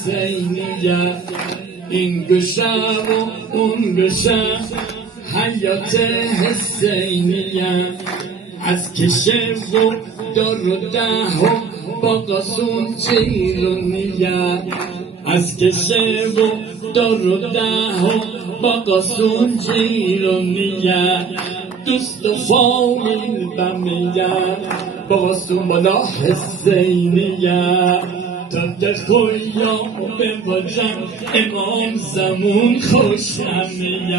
حسینیه، این گوشه و اون گوشه حیات حسینیه، از کشه و دار و ده و با قاسون جیلونیه، از کشه و دار و ده و با قاسون جیلونیه، دوست و فامیل بمیه با قاسون بالا حسینیه، تا دخویا به وجم امام زمون خوشمیه،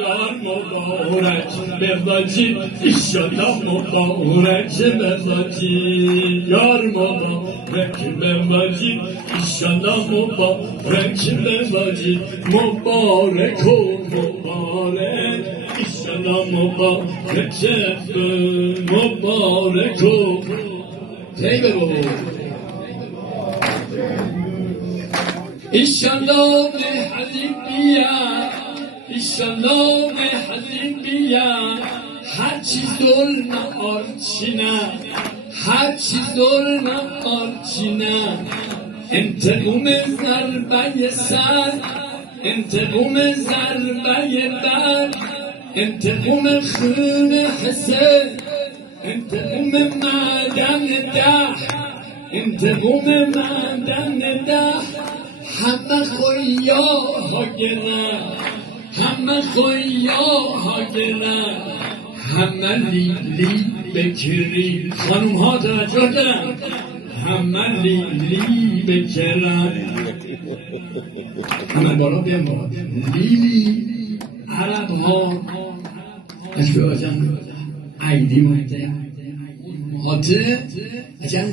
یار مبارک به واجی ایشالا مبارک به واجی، یار مبارک به واجی ایشالا مبارک به واجی، مبارک و مبارک ایشالا مبارک مبارک و طیبه بود. ایشالا مهدی بیا، ایشالا مهدی بیا، هرچی ظلم آرچینه، هرچی ظلم آرچینه، انتقام ضربه سر، انتقام ضربه بر، انتقام خون حسین، انتقام معدن ده، انتقام معدن ده، همه خویاها گرن، همه خویاها گرن، همه لیلی بکری، خانوم ها توجه دارن، همه لیلی بکرن، همه بالا بیان بالا، لیلی عرب ها اشبه آجان عیدی مانده حاطه اجان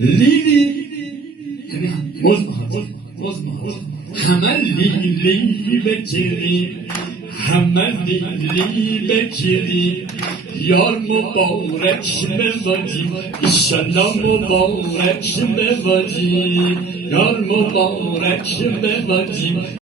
لیلی یعنی مزمه همه لیلی بکری، همه لیلی بکری، یار مبارک به واجی ایشالا مبارک به واجی، یار مبارک به واجی.